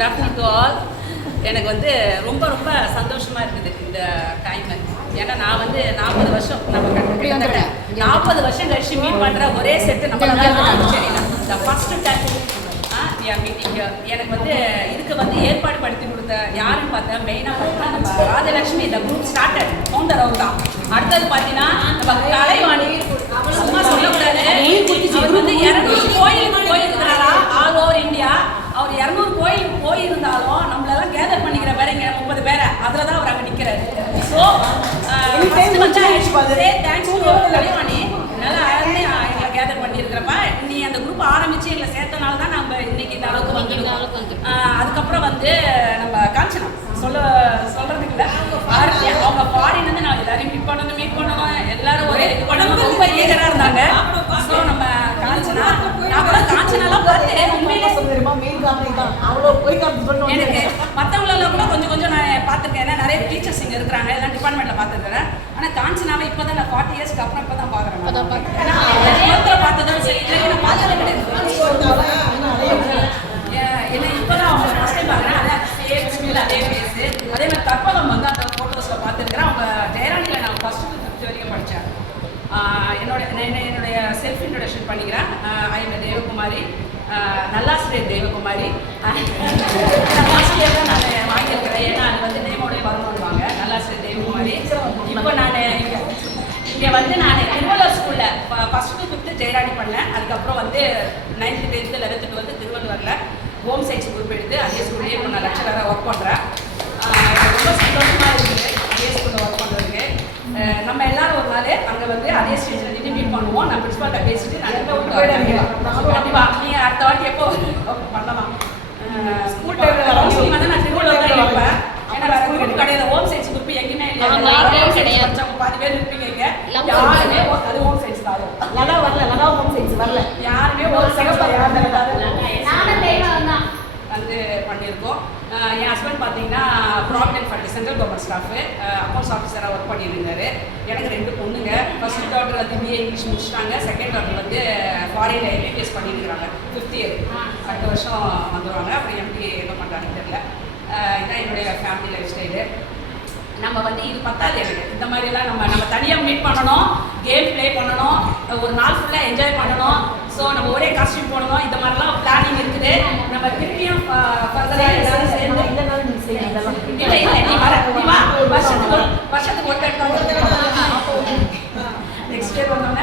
Good afternoon to all. எனக்கு வந்து ரொம்ப ரொம்ப சந்தோஷமாக இருக்குது இந்த டைமு. ஏன்னா நான் வந்து 40 வருஷம் கிட்டத்தட்ட 40 வருஷம் கழிச்சு மீட் பண்ணுற ஒரே செட்டு நம்ம த ஃபஸ்ட்டு டைம் மீட்டிங். எனக்கு வந்து இதுக்கு வந்து ஏற்பாடு படுத்தி கொடுத்த யாருன்னு பார்த்தா மெயினாக நம்ம ராஜலட்சுமி. இந்த குரூப் ஸ்டார்டட் ஃபவுண்டர் அவர் தான். அடுத்தது பார்த்தீங்கன்னா நம்ம கலைவாணி, சும்மா சொல்லக்கூடாது, அவர் வந்து 200 கோயிலுக்கு போயிருக்கிறாரா ஆல் ஓவர் இந்தியா. அவர் 200 கோயிலுக்கு போயிருந்தாலும் நம்மளெல்லாம் கேதர் பண்ணிக்கிற பேருங்க 30 பேரை, அதில் தான் அவர் அங்கே நிற்கிறாரு. ஸோ தேங்க்ஸ் டு கலைவாணி, நல்லா எங்களை கேதர் பண்ணியிருக்கிறப்ப நீ அந்த குரூப் ஆரம்பித்து எங்களை சேர்த்தனால தான் நம்ம இன்னைக்கு இந்த அளவுக்கு வந்துருக்கோம். அதுக்கப்புறம் வந்து நம்ம காஞ்சனா சொல்கிறதுக்கு இல்லை, அவங்க ஃபாரின்லேருந்து நான் எல்லாரையும் மீட் பண்ணணும் எல்லாரும் ஒரே இது பண்ணணும் ரொம்ப ஈகராக இருந்தாங்க. ஸோ நம்ம காஞ்சனா, நான் கூட காஞ்சனாலாம் பார்த்து உண்மையிலே எனக்கு மற்றவங்களெல்லாம் கூட கொஞ்சம் கொஞ்சம் நான் பார்த்துருக்கேன். ஏன்னா நிறைய டீச்சர்ஸ் இங்கே இருக்கிறாங்க, எல்லாம் டிபார்ட்மெண்ட்டில் பார்த்துருக்கிறேன். ஆனால் காஞ்சனாவை இப்போ தான் நான் 40 இயர்ஸ்க்கு அப்புறம் இப்போ தான் பார்க்குறேன். ஏன்னா ஜீவத்தில் பார்த்ததும் சரி, நான் பார்த்தது கிடையாது. ஏன்னா இப்போ தான் அவங்க ஃபஸ்ட் டைம் பார்க்குறேன். அதான் சேம் அதே பேஸு. அதே மாதிரி கற்பகம் வந்து அந்த ஃபோட்டோஸில் பார்த்துருக்கிறேன். அவங்க ஜெயராணியில் நான் ஃபஸ்ட்டு 5th வரைக்கும் படித்தேன். என்னுடைய செல்ஃப் இன்ட்ரடக்ஷன் பண்ணிக்கிறேன். ஐ எம் தேவகுமாரி, நல்லாசிரியர் தேவகுமாரி. ஃபஸ்ட் இயர் தான் நான் வாங்கியிருக்கிறேன். ஏன்னா அது வந்து நேமோடய வரணும்வாங்க, நல்லாசிரியர் தேவகுமாரி. இப்போ நான் இங்கே வந்து நான் திருவள்ளுவர் ஸ்கூலில் ஃபஸ்ட் டு 5th ஜெயராணி பண்ணேன். அதுக்கப்புறம் வந்து 9th 10th 11th வந்து திருவள்ளுவரில் ஹோம் சயின்ஸ் குரூப் எடுத்து அதே ஸ்கூல்லேயே இப்போ நான் லெக்சராக ஒர்க் பண்ணுறேன். ரொம்ப சந்தோஷமாக இருக்குது அதே ஸ்கூலில் ஒர்க் பண்ணுறதுக்கு. நம்ம எல்லாரும் ஒரு நாள் அங்கே வந்து அதே ஸ்டேஜில் நின்று மீட் பண்ணுவோம். நான் பிரின்ஸ்பால்கிட்ட பேசிட்டு நான் கண்டிப்பாக நீங்கள் அடுத்த வாட்டி எப்போ பண்ணலாம். ஸ்கூல் டைமில் வந்து நான் திருவள்ளுவர் தான் இருப்பேன். ஏன்னா வேறு குரூப் கிடையாது, ஹோம் சயின்ஸ் குரூப் எங்கேயுமே இல்லை. பாதி பேர் இருப்பீங்க இங்கே, யாருமே அது ஹோம் சயின்ஸ் தான். நல்லா வரல, ஹோம் சயின்ஸ் வரல, யாருமே ஒரு சிறப்பாக வந்து பண்ணியிருக்கோம். என் ஹஸ்பண்ட் பார்த்தீங்கன்னா provident fund central government staff, accounts ஆஃபீஸராக ஒர்க் பண்ணியிருந்தாரு. எனக்கு 2 பொண்ணுங்க. ஃபர்ஸ்ட் டாக்டர் வந்து பிஏ இங்கிலீஷ் முடிச்சிட்டாங்க. செகண்ட் டாக்டர் வந்து ஃபாரினில் எம்பிபிஎஸ் பண்ணியிருக்கிறாங்க. 5th இயர் அடுத்த வருஷம் வந்துடுவாங்க. அப்புறம் எம்பி என்ன பண்ணுறாங்கன்னு தெரியல. இதான் என்னுடைய ஃபேமிலி லைஃப் ஸ்டைலு. நம்ம வந்து இது பத்தாது எனக்கு. இந்த மாதிரிலாம் நம்ம தனியாக மீட் பண்ணணும், கேம் ப்ளே பண்ணணும், ஒரு நாள் ஃபுல்லாக என்ஜாய் பண்ணணும். ஸோ நம்ம ஒரே காஸ்டியூம் போடணும், இந்த மாதிரிலாம் பிளானிங் இருக்குது. நம்ம திருப்பியும் ஃபர்தராக எல்லாரும் சேர்ந்து இல்லை நீ வர வருஷத்துக்கு ஒரு நெக்ஸ்ட் இயர் வந்தோன்னே